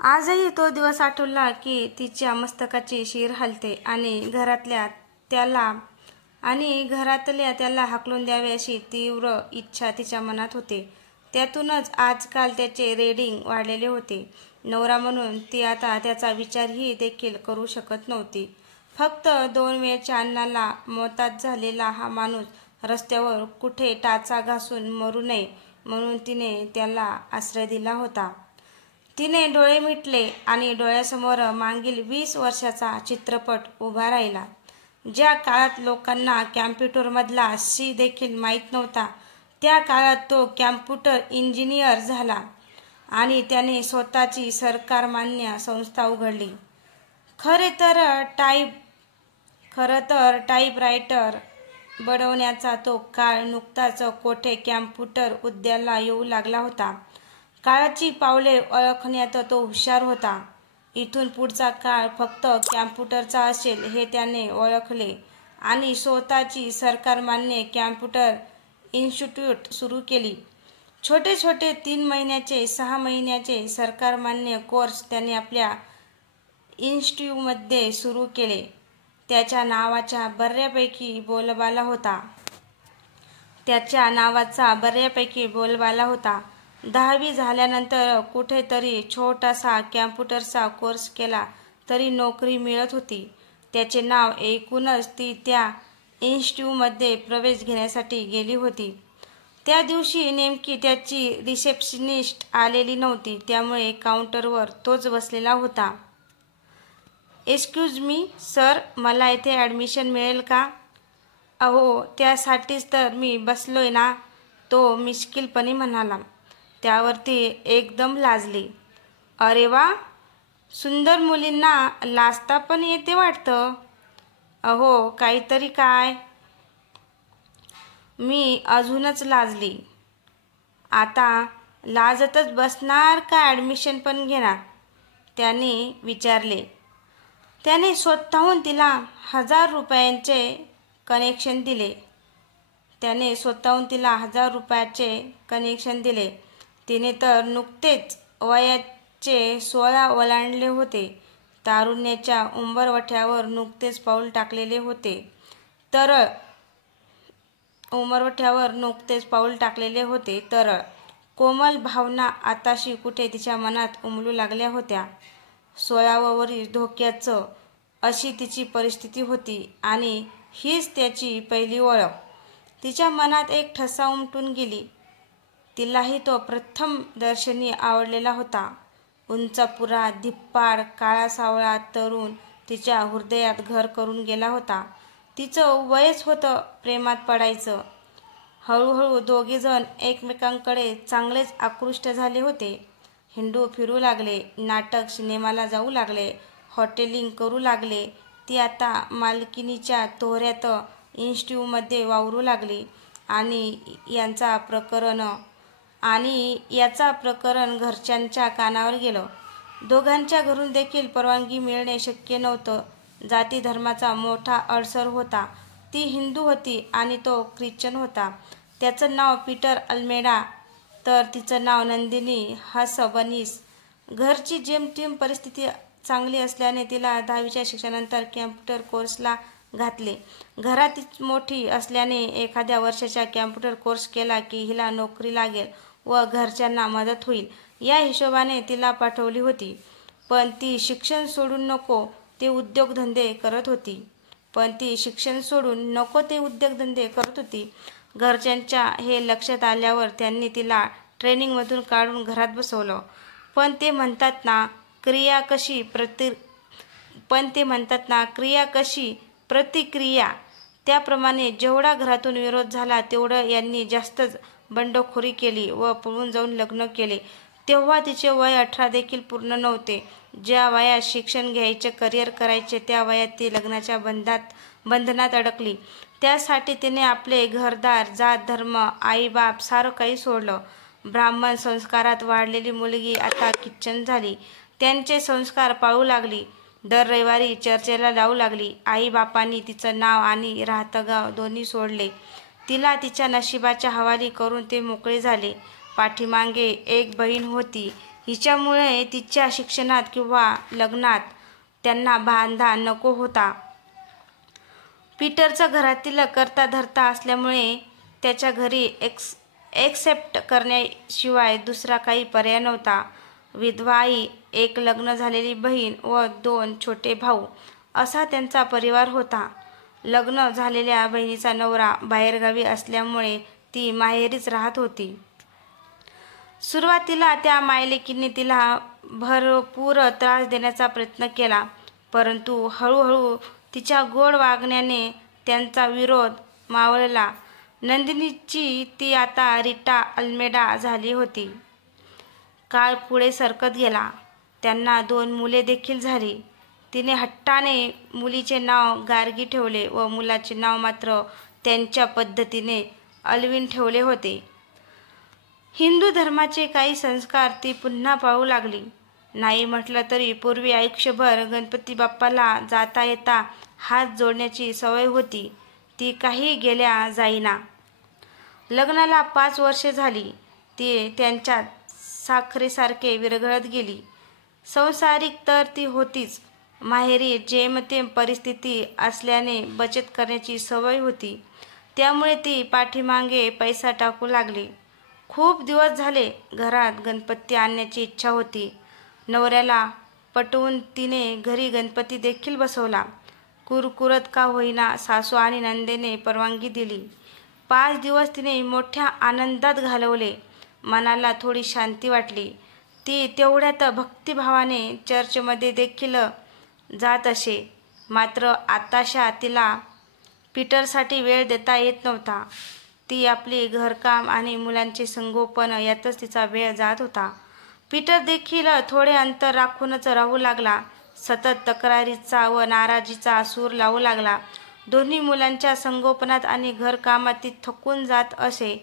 आजही तो दिवस आठवला की तिच्या मस्तकाची शीर हलते आणि घरातल्या त्याला हाकलून द्यावे अशी तीव्र इच्छा तिच्या मनात होते. त्यातूनच आजकाल त्याचे रेडिंग वाढलेले होते. नवरा म्हणून ती आता त्याचा विचारही देखील करू शकत नव्हती. फक्त 2 वेळच्या अन्नाला मोताद झालेला हा माणूस रस्त्यावर कुठे टाचा घासून मरू नये म्हणून तिने त्याला आश्रय दिला होता. तिने डोळे मिटले आणि डोळ्यासमोर मागील 20 वर्षाचा चित्रपट उभा राहिला. ज्या काळात लोकांना कॉम्प्युटरमधला सी देखील माहीत नव्हता, त्या काळात तो कॉम्प्युटर इंजिनियर झाला आणि त्याने स्वतःची सरकारमान्य संस्था उघडली. खरं तर टाईपरायटर बनवण्याचा तो काळ नुकताच कोठे कॉम्प्युटर उदयाला येऊ लागला होता. काळाची पावले ओळखण्यात तो हुशार होता. इथून पुढचा काळ फक्त कॉम्प्युटरचा असेल हे त्याने ओळखले आणि स्वतःची सरकारमान्य कॉम्प्युटर इन्स्टिट्यूट सुरू केली. छोटे छोटे 3 महिन्याचे 6 महिन्याचे सरकारमान्य कोर्स त्याने आपल्या इन्स्टिट्यूटमध्ये सुरू केले. त्याच्या नावाचा बऱ्यापैकी बोलबाला होता. 10वी झाल्यानंतर कुठेतरी छोटासा कॉम्प्युटरचा कोर्स केला तरी नोकरी मिळत होती. त्याचे नाव ऐकूनच ती त्या इन्स्टिट्यूटमध्ये प्रवेश घेण्यासाठी गेली होती. त्या दिवशी नेमकी त्याची रिसेप्शनिस्ट आलेली नव्हती, त्यामुळे काउंटरवर तोच बसलेला होता. एक्स्क्यूज मी सर, मला इथे ॲडमिशन मिळेल का? अहो, त्यासाठीच तर मी बसलोय ना, तो मिश्किलपणे म्हणाला. त्यावर ती एकदम लाजली. अरे वा, सुंदर मुलींना लाजता पण येते वाटतं. अहो, काहीतरी काय? मी अजूनच लाजली. आता लाजतच बसणार का ॲडमिशन पण घेणार? त्याने विचारले. त्याने स्वतःहून तिला 1000 रुपयांचे कनेक्शन दिले. तिने तर नुकतेच वयाचे 16 ओलांडले होते. तारुण्याच्या उंबरठ्यावर नुकतेच पाऊल टाकलेले होते. तरळ कोमल भावना आताशी कुठे तिच्या मनात उमलू लागल्या होत्या. 16वं वर्ष धोक्याचं अशी तिची परिस्थिती होती आणि हीच त्याची पहिली ओळख. तिच्या मनात एक ठसा उमटून गेली. तिलाही तो प्रथम दर्शनी आवडलेला होता. उंचपुरा, धिप्पाड, काळा-सावळा तरुण तिच्या हृदयात घर करून गेला होता. तिचं वयच होतं प्रेमात पडायचं. हळूहळू दोघेजण एकमेकांकडे चांगलेच आकृष्ट झाले होते. हिंडू फिरू लागले, नाटक सिनेमाला जाऊ लागले, हॉटेलिंग करू लागले. ती आता मालकीणीच्या तोऱ्यात इन्स्टिट्यूटमध्ये वावरू लागली आणि याचा प्रकरण घरच्यांच्या कानावर गेलं. दोघांच्या घरून देखील परवानगी मिळणे शक्य नव्हतं. जाती धर्माचा मोठा अडसर होता. ती हिंदू होती आणि तो ख्रिश्चन होता. त्याचं नाव पीटर अल्मेडा तर तिचं नाव नंदिनी हसबनीस. घरची जेमतेम परिस्थिती चांगली असल्याने तिला 10वीच्या शिक्षणानंतर कॉम्प्युटर कोर्सला घातले. घरात मोठी असल्याने एखाद्या वर्षाचा कॉम्प्युटर कोर्स केला की हिला नोकरी लागेल व घरच्यांना मदत होईल या हिशोबाने तिला पाठवली होती. पण ती शिक्षण सोडून नको ते उद्योगधंदे करत होती. घरच्यांच्या हे लक्षात आल्यावर त्यांनी तिला ट्रेनिंगमधून काढून घरात बसवलं. पण ते म्हणतात ना, क्रिया कशी प्रतिक्रिया, त्याप्रमाणे जेवढा घरातून विरोध झाला तेवढं यांनी जास्तच बंडखोरी केली व पळून जाऊन लग्न केले. तेव्हा तिचे वय 18 देखील पूर्ण नव्हते. ज्या वयात शिक्षण घ्यायचे, करिअर करायचे त्या वयात ती लग्नाच्या बंधनात अडकली. त्यासाठी तिने आपले घरदार, जात धर्म, आईबाप सारं काही सोडलं. ब्राह्मण संस्कारात वाढलेली मुलगी आता ख्रिश्चन झाली. त्यांचे संस्कार पाळू लागली. दर रविवारी चर्चेला जाऊ लागली. आईबापांनी तिचं नाव आणि राहतं गाव दोन्ही सोडले. तिला तिच्या नशिबाच्या हवाली करून ते मोकळे झाले. पाठीमागे एक बहीण होती. हिच्यामुळे तिच्या शिक्षणात किंवा लग्नात त्यांना बांधा नको होता. पीटरचा घरातील करता धरता असल्यामुळे त्याच्या घरी एक्सेप्ट करण्याशिवाय दुसरा काही पर्याय नव्हता. विधवा आई, एक लग्न झालेली बहीण व 2 छोटे भाऊ असा त्यांचा परिवार होता. लग्न झालेल्या बहिणीचा नवरा बाहेरगावी असल्यामुळे ती माहेरीच राहत होती. सुरुवातीला त्या मायलेकींनी तिला भरपूर त्रास देण्याचा प्रयत्न केला, परंतु हळूहळू तिच्या गोड वागण्याने त्यांचा विरोध मावळला. नंदिनीची ती आता रीटा अल्मेडा झाली होती. काळ पुढे सरकत गेला. त्यांना 2 मुले देखील झाली. तिने हट्टाने मुलीचे नाव गार्गी ठेवले व मुलाचे नाव मात्र त्यांच्या पद्धतीने अल्विन ठेवले होते. हिंदू धर्माचे काही संस्कार ती पुन्हा पाळू लागली. नाही म्हटलं तरी पूर्वी आयुष्यभर गणपती बाप्पाला जाता येता हात जोडण्याची सवय होती, ती काही गेल्या जाईना. लग्नाला 5 वर्षे झाली. ती त्यांच्या साखरेसारखे विरघळत गेली. संसारिक तर ती होतीच. माहेरी जेमतेम परिस्थिती असल्याने बचत करण्याची सवय होती, त्यामुळे ती पाठीमागे पैसा टाकू लागली. खूप दिवस झाले घरात गणपती आणण्याची इच्छा होती. नवऱ्याला पटवून तिने घरी गणपती देखील बसवला. कुरकुरत का होईना सासू आणि नंदेने परवानगी दिली. 5 दिवस तिने मोठ्या आनंदात घालवले. मनाला थोडी शांती वाटली. ती तेवढ्यात भक्तिभावाने चर्चमध्ये देखील जात असे. मात्र आताशा तिला पीटरसाठी वेळ देता येत नव्हता. ती आपली घरकाम आणि मुलांचे संगोपन यातच तिचा वेळ जात होता. पीटर देखील थोडे अंतर राखूनच राहू लागला. सतत तक्रारीचा व नाराजीचा सूर लावू लागला. दोन्ही मुलांच्या संगोपनात आणि घरकामात ती थकून जात असे.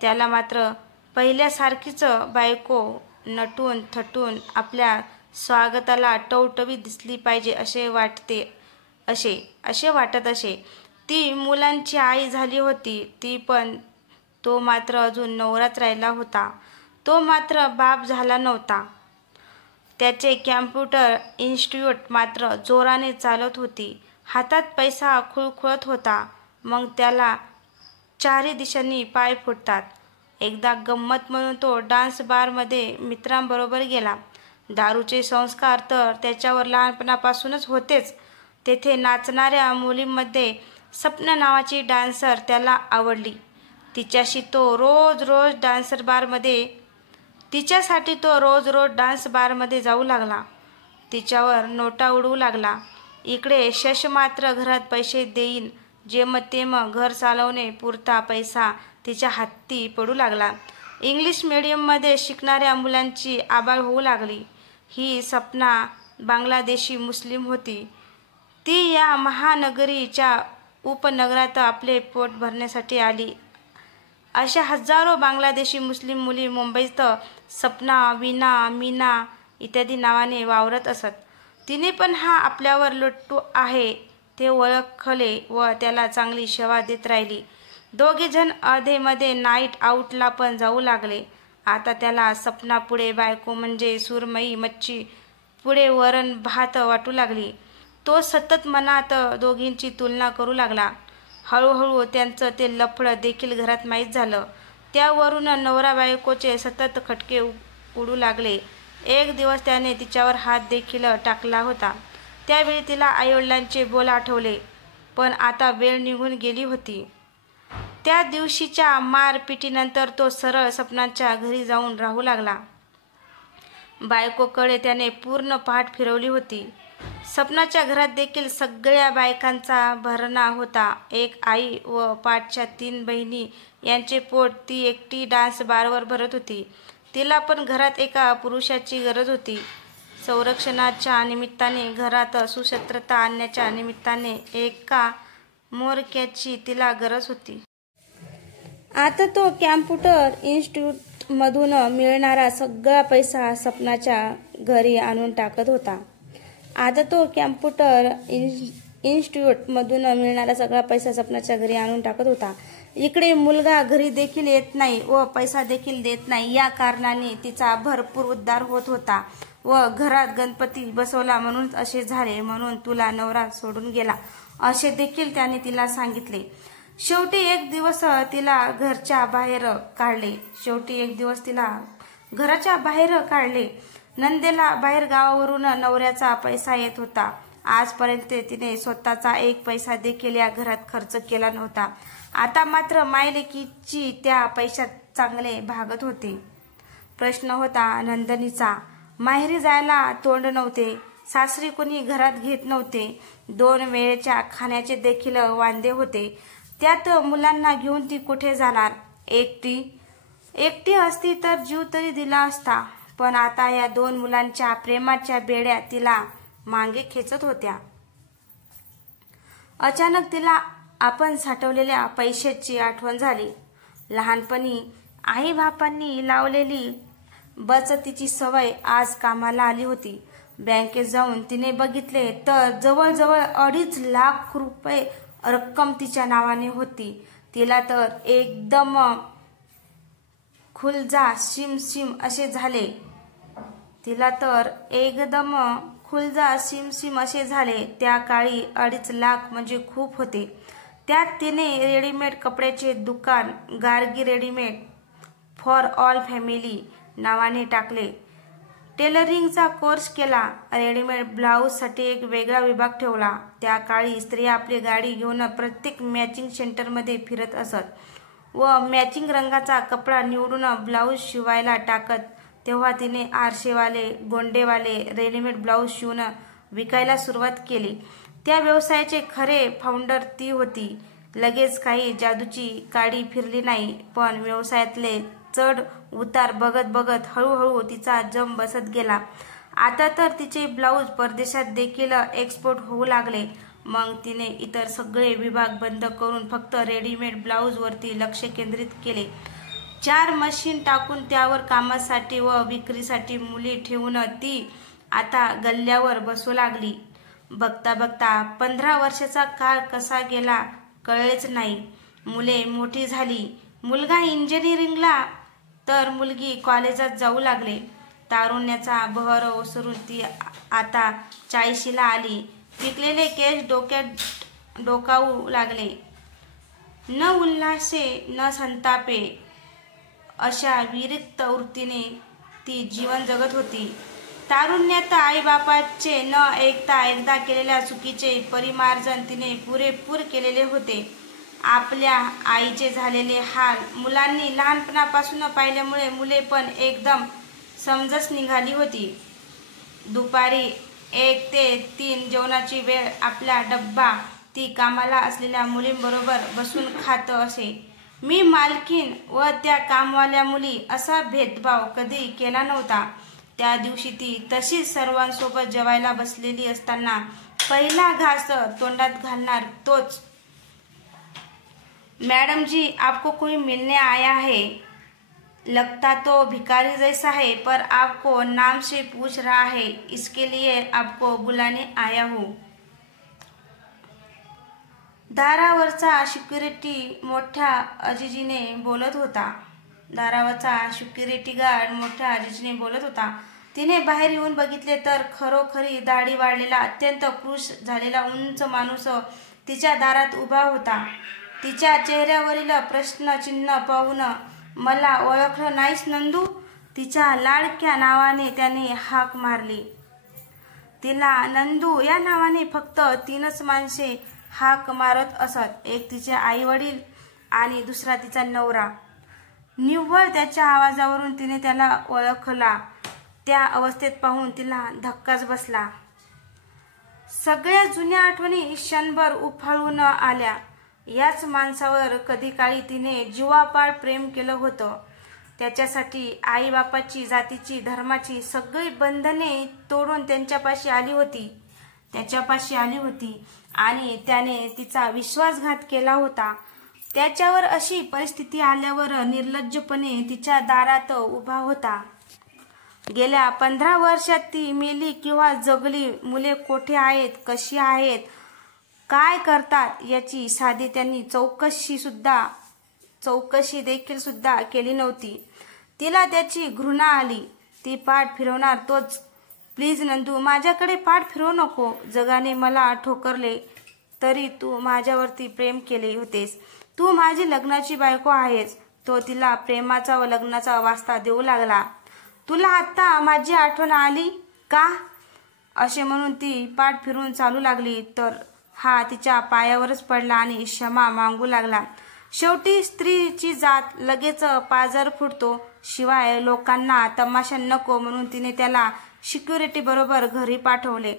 त्याला मात्र पहिल्यासारखीच बायको नटून थटून आपल्या स्वागताला टवटवीत दिसली पाहिजे असे वाटत असे. ती मुलांची आई झाली होती ती, पण तो मात्र अजून नवराच राहिला होता. तो मात्र बाप झाला नव्हता. त्याचे कॅम्प्युटर इन्स्टिट्यूट मात्र जोराने चालत होती. हातात पैसा खुळखुळत होता. मग त्याला 4 दिशांनी पाय फुटतात. एकदा गंमत म्हणून तो डान्स बारमध्ये मित्रांबरोबर गेला. दारूचे संस्कार तर त्याच्यावर लहानपणापासूनच होतेच. तेथे नाचणाऱ्या मुलींमध्ये सपना नावाची डान्सर त्याला आवडली. तिच्यासाठी तो रोज डान्स बारमध्ये जाऊ लागला. तिच्यावर नोटा उडवू लागला. इकडे शश मात्र घरात पैसे देईन. जेमतेम घर चालवणे पुरता पैसा तिच्या हाती पडू लागला. इंग्लिश मीडियममध्ये शिकणाऱ्या मुलांची आबाळ होऊ लागली. ही सपना बांगलादेशी मुस्लिम होती. ती या महानगरीच्या उपनगरात आपले पोट भरण्यासाठी आली. अशा हजारो बांगलादेशी मुस्लिम मुली मुंबईत सपना, वीणा, मीना इत्यादी नावाने वावरत असत. तिने पण हा आपल्यावर लट्टू आहे ते ओळखले व त्याला चांगली सेवा देत राहिली. दोघेजण अधेमध्ये नाईट आऊटला पण जाऊ लागले. आता त्याला सपना पुढे बायको म्हणजे सुरमई मच्छी, पुढे वरण भात वाटू लागली. तो सतत मनात दोघींची तुलना करू लागला. हळूहळू त्यांचं ते लफडं देखील घरात माहीत झालं. त्यावरून नवरा बायकोचे सतत खटके उडू लागले. एक दिवस त्याने तिच्यावर हात देखील टाकला होता. त्यावेळी तिला आईवडिलांचे बोल आठवले, पण आता वेळ निघून गेली होती. त्या दिवशीच्या मारपिटीनंतर तो सरळ सपनाच्या घरी जाऊन राहू लागला. बायकोकडे त्याने पूर्ण पाठ फिरवली होती. सपनाच्या घरात देखील सगळ्या बायकांचा भरणा होता. एक आई व पाठच्या 3 बहिणी यांचे पोट ती एकटी डान्स बारवर भरत होती. तिला पण घरात एका पुरुषाची गरज होती. संरक्षणाच्या निमित्ताने, घरात सुसूत्रता आणण्याच्या निमित्ताने एका म्होरक्याची तिला गरज होती. आता तो कॅम्प्युटर इन्स्टिट्यूटमधून मिळणारा सगळा पैसा सपनाच्या घरी आणून टाकत होता. इकडे मुलगा घरी देखील येत नाही व पैसा देखील देत नाही. या कारणाने तिचा भरपूर उद्धार होत होता व घरात गणपती बसवला म्हणून असे झाले, म्हणून तुला नवरा सोडून गेला असे देखील त्याने तिला सांगितले. शेवटी एक दिवस तिला घराच्या बाहेर काढले. नंदेला बाहेर गावावरून नवऱ्याचा पैसा येत होता. आजपर्यंत तिने स्वतःचा एक पैसा देखील या घरात खर्च केला नव्हता. आता मात्र मायलेकीची त्या पैशात चांगले भागत होते. प्रश्न होता नंदिनीचा. माहेरी जायला तोंड नव्हते, सासरी कोणी घरात घेत नव्हते, 2 वेळेच्या खाण्याचे देखील वांदे होते. त्यात मुलांना घेऊन ती कुठे जाणार? एकटी असती तर जीव तरी दिला असता, पण आता या 2 मुलांच्या प्रेमाच्या बेड्या तिला मागे खेचत होत्या. अचानक तिला आपण साठवलेल्या पैशाची आठवण झाली. लहानपणी आई बापांनी लावलेली बचतीची सवय आज कामाला आली होती. बँकेत जाऊन तिने बघितले तर जवळजवळ 2.5 लाख रुपये रक्कम तिच्या नावाने होती. तिला तर एकदम खुलजा शिमशिम असे झाले. त्या काळी 2.5 लाख म्हणजे खूप होते. त्यात तिने रेडीमेड कपड्याचे दुकान Gargi readymade for all family नावाने टाकले. टेलरिंगचा कोर्स केला. रेडीमेड ब्लाऊजसाठी एक वेगळा विभाग ठेवला. त्या काळी स्त्रिया आपली गाडी घेऊन प्रत्येक मॅचिंग सेंटरमध्ये फिरत असत व मॅचिंग रंगाचा कपडा निवडून ब्लाऊज शिवायला टाकत. तेव्हा तिने आरशेवाले गोंडेवाले रेडीमेड ब्लाऊज शिवून विकायला सुरुवात केली. त्या व्यवसायाचे खरे फाउंडर ती होती. लगेच काही जादूची काडी फिरली नाही, पण व्यवसायातले चढ उतार बघत बघत हळूहळू तिचा जम बसत गेला. आता तर तिचे ब्लाऊज परदेशात देखील एक्सपोर्ट होऊ लागले. मग तिने इतर सगळे विभाग बंद करून फक्त रेडीमेड ब्लाऊज वरती लक्ष केंद्रित केले. 4 मशीन टाकून त्यावर कामासाठी व विक्रीसाठी मुली ठेवून ती आता गल्ल्यावर बसू लागली. बघता बघता 15 वर्षाचा काळ कसा गेला कळलेच नाही. मुले मोठी झाली. मुलगा इंजिनिअरिंगला तर मुलगी कॉलेजात जाऊ लागले. तारुण्याचा बहर ओसरून ती आता 40शीला आली. पिकलेले केस डोक्यात डोकावू लागले. न उल्हासे न संतापे अशा विरक्त वृत्तीने ती जीवन जगत होती. तारुण्यात आईबापाचे न ऐकता एकदा केलेल्या चुकीचे परिमार्जन तिने पुरेपूर केलेले होते. आपल्या आईचे झालेले हाल मुलांनी लहानपणापासून पाहिल्यामुळे मुले पण एकदम समजच निघाली होती. दुपारी 1 ते 3 जेवणाची वेळ आपला डब्बा ती कामाला असलेल्या मुलींबरोबर बसून खात असे. मी मालकीण व त्या कामवाल्या मुली असा भेदभाव कधी केला नव्हता. त्या दिवशी ती तशीच सर्वांसोबत जेवायला बसलेली असताना पहिला घास तोंडात घालणार तोच, मैडम जी आपको कोई मिलने आया है, लगता तो भिखारी जैसा है पर आपको नाम से पूछ रहा है, इसके लिए आपको बुलाने आया हूँ. दारावरचा सिक्युरिटी मोठ्या अजिजीने बोलत होता. सिक्युरिटी गार्ड मोठ्या अजिजीने बोलत होता. तिने बाहेर येऊन बघितले तर खरोखरी दाढी वाढलेला अत्यंत कृश झालेला उंच माणूस तिच्या दारात उभा होता. तिच्या चेहऱ्यावरील प्रश्नचिन्ह पाहून मला ओळखलं नाहीस नंदू? तिच्या लाडक्या नावाने त्याने हाक मारली. तिला नंदू या नावाने फक्त 3च माणसे हाक मारत असत. एक तिचे आई वडील आणि दुसरा तिचा नवरा. निव्वळ त्याच्या आवाजावरून तिने त्याला ओळखला. त्या अवस्थेत पाहून तिला धक्काच बसला. सगळ्या जुन्या आठवणी क्षणभर उफाळून आल्या. याच माणसावर कधी काळी तिने जीवापाड प्रेम केलं होतं. त्याच्यासाठी आई बापाची जातीची धर्माची सगळी बंधने तोडून त्याच्यापाशी आली होती आणि त्याने तिचा विश्वासघात केला होता. त्याच्यावर अशी परिस्थिती आल्यावर निर्लज्जपणे तिच्या दारात उभा होता. गेल्या 15 वर्षात ती मेली किंवा जगली, मुले कोठे आहेत, कशी आहेत, काय करतात याची साधी त्यांनी चौकशी सुद्धा चौकशी देखील सुद्धा केली नव्हती. तिला त्याची घृणा आली. ती पाठ फिरवणार तोच. प्लीज नंदू, माझ्याकडे पाठ फिरवू नको. जगाने मला ठोकरले तरी तू माझ्यावरती प्रेम केले होतेस. तू माझी लग्नाची बायको आहेस. तो तिला प्रेमाचा व लग्नाचा वास्ता देऊ लागला. तुला आता माझी आठवण आली का? असे म्हणून ती पाठ फिरून चालू लागली तर हा तिच्या पायावरच पडला आणि क्षमा मागू लागला. शेवटी स्त्रीची जात लगेच पाजर फुटतो. शिवाय लोकांना तमाशा नको म्हणून तिने त्याला सिक्युरिटी बरोबर घरी पाठवले.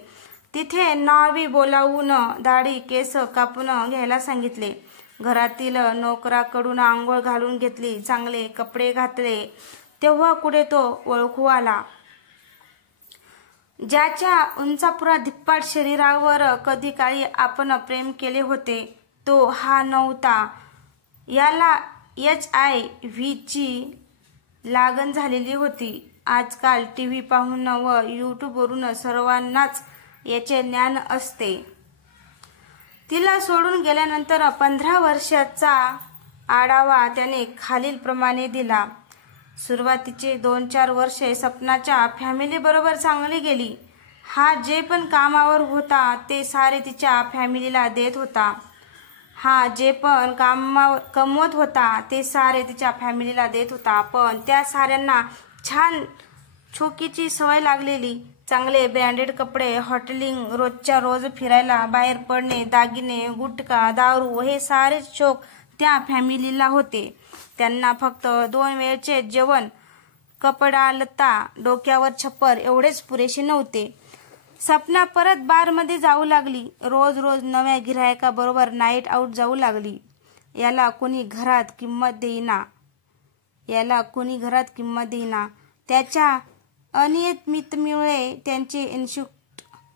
तिथे नावी बोलावून दाढी केस कापून घ्यायला सांगितले. घरातील नोकराकडून आंघोळ घालून घेतली. चांगले कपडे घातले. तेव्हा कुठे तो ओळखू आला. ज्याच्या उंचापुरा धिप्पाड शरीरावर कधी काळी आपण प्रेम केले होते तो हा नव्हता. याला HIV ची लागण झालेली होती. आजकाल TV पाहून व यूट्यूबवरून सर्वांनाच याचे ज्ञान असते. तिला सोडून गेल्यानंतर 15 वर्षाचा आढावा त्याने खालील प्रमाणे दिला. सुरुवातीचे 2-4 वर्षे सपनाच्या फॅमिली बरोबर चांगली गेली. हा जे पण कामावर होता ते सारे तिच्या फॅमिलीला देत होता. हा जे पण कमवत होता ते सारे तिच्या फॅमिलीला देत होता. पण त्या साऱ्यांना छान छोकीची सवय लागलेली. चांगले ब्रँडेड कपडे, हॉटेलिंग, रोजच्या रोज फिरायला बाहेर पडणे, दागिने, गुटखा, दारू हे सारे शौक त्या फॅमिलीला होते. त्यांना फक्त 2 वेळचे जेवण, कपडा लत्ता, डोक्यावर छप्पर एवढेच पुरेसे नव्हते. सपना परत बारमध्ये जाऊ लागली. रोज रोज नव्या गिऱ्हाईकाबरोबर नाईट आऊट जाऊ लागली. याला कोणी घरात किंमत देईना. त्याच्या अनियमिततेमुळे त्यांचे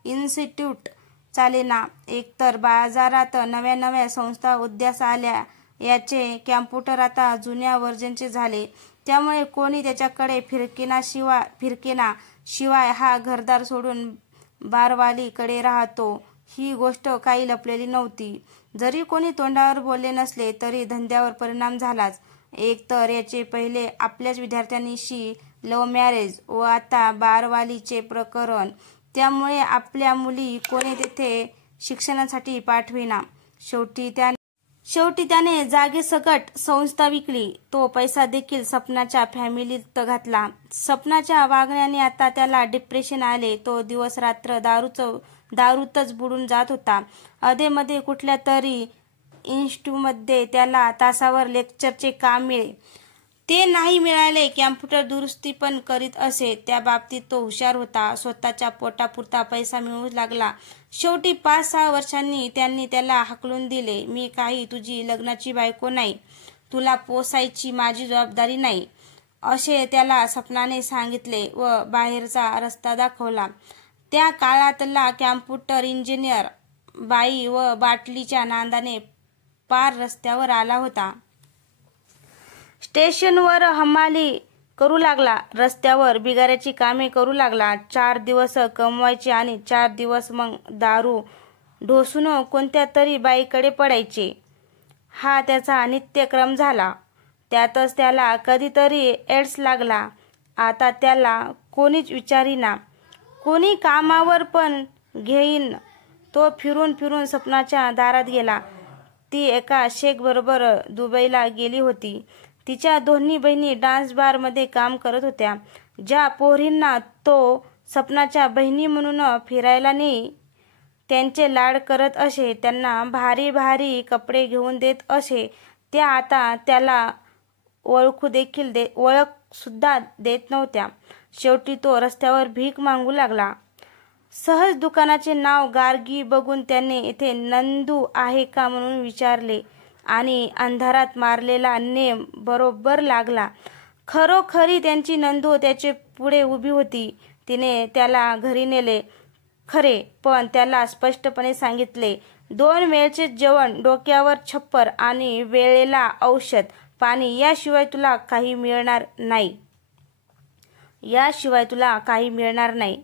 इन्स्टिट्यूट चालेना. एकतर बाजारात नव्या नव्या संस्था उदयास आल्या. याचे कॅम्प्युटर आता जुन्या व्हर्जनचे झाले. त्यामुळे कोणी त्याच्याकडे फिरकेना. शिवाय हा घरदार सोडून बारवालीकडे राहतो. ही गोष्ट काही लपलेली नव्हती. जरी कोणी तोंडावर बोलले नसले तरी धंद्यावर परिणाम झालाच. एकतर याचे पहिले आपल्याच विद्यार्थ्यांशी लव्ह मॅरेज व आता बारवालीचे प्रकरण. त्यामुळे आपल्या मुली कोणी तेथे शिक्षणासाठी पाठविना. शेवटी त्याने जागेसकट संस्था विकली. तो पैसा देखील सपनाच्या फॅमिलीत घातला. सपनाच्या वागण्याने आता त्याला डिप्रेशन आले. तो दिवस रात्र दारूतच बुडून जात होता. अधेमध्ये कुठल्या तरी इन्स्टिट्यूटमध्ये त्याला तासावर लेक्चरचे काम मिळे. ते नाही मिळाले कॅम्प्युटर दुरुस्ती पण करीत असे. त्या बाबतीत तो हुशार होता. स्वतःच्या पोटापुरता पैसा मिळवू लागला. शेवटी 5-6 वर्षांनी त्यांनी त्याला हाकलून दिले. मी काही तुझी लग्नाची बायको नाही. तुला पोसायची माझी जबाबदारी नाही असे त्याला सपनाने सांगितले व बाहेरचा रस्ता दाखवला. त्या काळातला कॅम्प्युटर इंजिनियर बाई व बाटलीच्या नादाने पार रस्त्यावर आला होता. स्टेशनवर हमाली करू लागला. रस्त्यावर बिगाऱ्याची कामे करू लागला. 4 दिवस कमवायचे आणि 4 दिवस मग दारू ढोसून कोणत्या तरी बाईकडे पडायचे. हा त्याचा नित्यक्रम झाला. त्यातच त्याला कधीतरी एड्स लागला. आता त्याला कोणीच विचारीना. कोणी कामावर पण घेईन. तो फिरून फिरून सपनाच्या दारात गेला. ती एका शेख बरोबर दुबईला गेली होती. तिच्या दोन्ही बहिणी डान्स बारमध्ये काम करत होत्या. ज्या पोरींना तो सपनाच्या बहिणी म्हणून फिरायला नेई, त्यांचे लाड करत असे, त्यांना भारी भारी कपडे घेऊन देत असे, त्या आता त्याला ओळख सुद्धा देत नव्हत्या. शेवटी तो रस्त्यावर भीक मागू लागला. सहज दुकानाचे नाव गार्गी बघून त्याने इथे नंदू आहे का म्हणून विचारले आणि अंधारात मारलेला नेम बरोबर लागला. खरोखरी त्यांची नंदू त्याचे पुढे उभी होती. तिने त्याला घरी नेले खरे, पण त्याला स्पष्टपणे सांगितले 2 वेळचे जेवण, डोक्यावर छप्पर आणि वेळेला औषध पाणी याशिवाय तुला काही मिळणार नाही.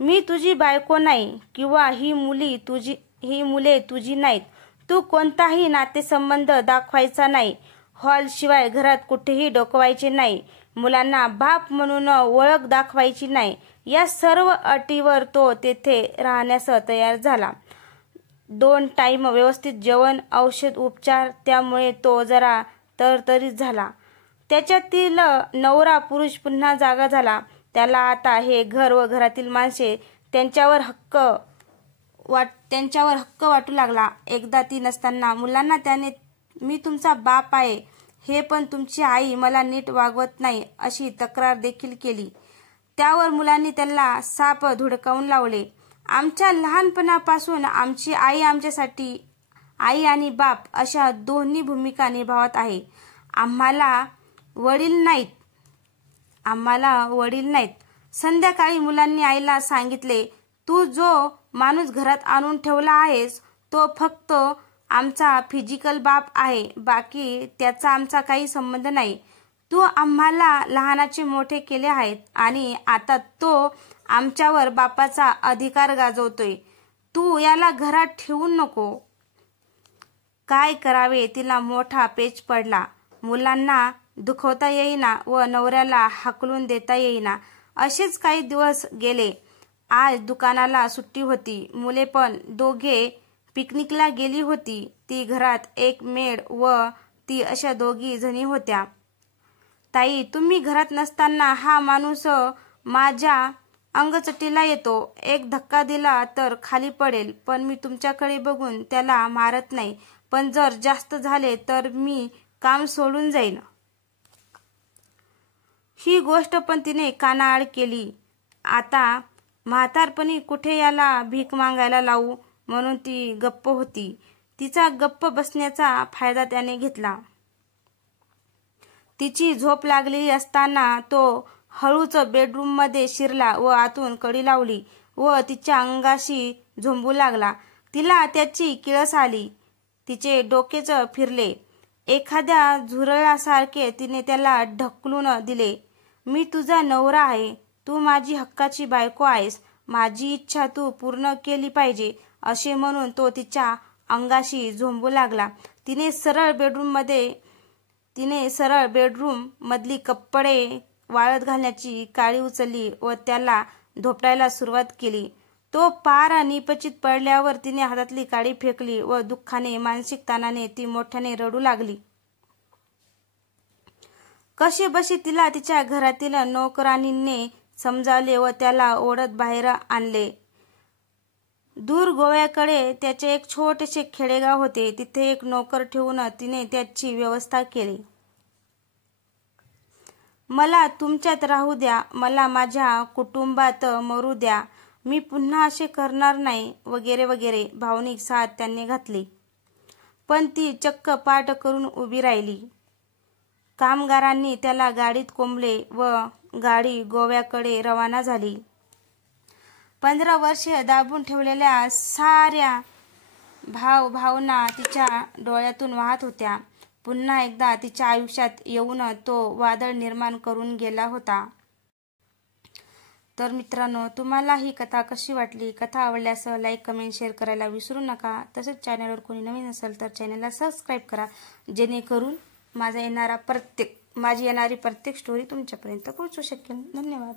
मी तुझी बायको नाही किंवा ही मुले तुझी नाहीत. तू कोणताही नातेसंबंध दाखवायचा नाही. हॉलशिवाय घरात कुठेही डोकवायचे नाही, मुलांना बाप म्हणून ओळख दाखवायची नाही, या सर्व अटीवर तो तेथे राहण्यास तयार झाला. 2 टाइम व्यवस्थित जेवण, औषध, उपचार, त्यामुळे तो जरा तरतरीत झाला. त्याच्यातील नवरा पुरुष पुन्हा जागा झाला. त्याला आता हे घर व घरातील माणसे त्यांच्यावर हक्क वाटू लागला. एकदा ती नसताना मुलांना त्याने मी तुमचा बाप आहे, हे पण तुमची आई मला नीट वागवत नाही अशी तक्रार देखील केली. त्यावर मुलांनी त्याला साप धुडकावून लावले. आमच्या लहानपणापासून आमची आई आमच्यासाठी आई आणि बाप अशा दोन्ही भूमिका निभावत आहे. आम्हाला वडील नाहीत. संध्याकाळी मुलांनी आईला सांगितले, तू जो माणूस घरात आणून ठेवला आहेस तो फक्त आमचा फिजिकल बाप आहे, बाकी त्याचा आमचा काही संबंध नाही. तू आम्हाला लहानाचे मोठे केले आहेत आणि आता तो आमच्यावर बापाचा अधिकार गाजवतोय. तू याला घरात ठेवू नको. काय करावे तिला मोठा पेच पडला. मुलांना दुखवता येईना व नवऱ्याला हाकलून देता येईना. असेच काही दिवस गेले. आज दुकानाला सुट्टी होती. मुले पण दोघे पिकनिकला गेली होती. ती घरात एक मेड व ती अशा 2 जणी होत्या. ताई, तुम्ही घरात नसताना हा माणूस माझ्या अंगचटीला येतो. एक धक्का दिला तर खाली पडेल, पण मी तुमच्याकडे बघून त्याला मारत नाही. पण जर जास्त झाले तर मी काम सोडून जाईन. ही गोष्ट पण तिने कानाआड केली. आता म्हातारपणी कुठे याला भीक मागायला लावू म्हणून ती गप्प होती. तिचा गप्प बसण्याचा फायदा त्याने घेतला. तिची झोप लागलेली असताना तो हळूच बेडरूममध्ये शिरला व आतून कडी लावली व तिच्या अंगाशी झोंबू लागला. तिला त्याची किळस आली. तिचे डोकेच फिरले. एखाद्या झुरळासारखे तिने त्याला ढकलून दिले. मी तुझा नवरा आहे. तू माझी हक्काची बायको आहेस. माझी इच्छा तू पूर्ण केली पाहिजे असे म्हणून तो तिच्या अंगाशी झोंबू लागला. तिने सरळ बेडरूम मधली कपडे वाळत घालण्याची काडी उचलली व त्याला धोपटायला सुरुवात केली. तो पार निपचित पडल्यावर तिने हातातली काडी फेकली व दुःखाने, मानसिक ताणाने ती मोठ्याने रडू लागली. कशीबशी तिला तिच्या घरातील नोकराणींनी समजावले व त्याला ओढत बाहेर आणले. दूर गोव्याकडे त्याचे एक छोटेसे खेडेगाव होते. तिथे एक नोकर ठेवून तिने त्याची व्यवस्था केली. मला तुमच्यात राहू द्या, मला माझ्या कुटुंबात मरू द्या, मी पुन्हा असे करणार नाही वगैरे वगैरे भावनिक साथ त्यांनी घातली. पण ती चक्क पाठ करून उभी राहिली. कामगारांनी त्याला गाडीत कोंबले व गाडी गोव्याकडे रवाना झाली. 15 वर्षे दाबून ठेवलेल्या साऱ्या भावना तिच्या डोळ्यातून वाहत होत्या. पुन्हा एकदा तिच्या आयुष्यात येऊन तो वादळ निर्माण करून गेला होता. तर मित्रांनो, तुम्हाला ही कथा कशी वाटली? कथा आवडल्यास लाईक, कमेंट, शेअर करायला विसरू नका. तसेच चॅनलवर कोणी नवीन असेल तर चॅनलला सबस्क्राईब करा, जेणेकरून माझी येणारी प्रत्येक स्टोरी तुमच्यापर्यंत पोहोचू शकेल. धन्यवाद.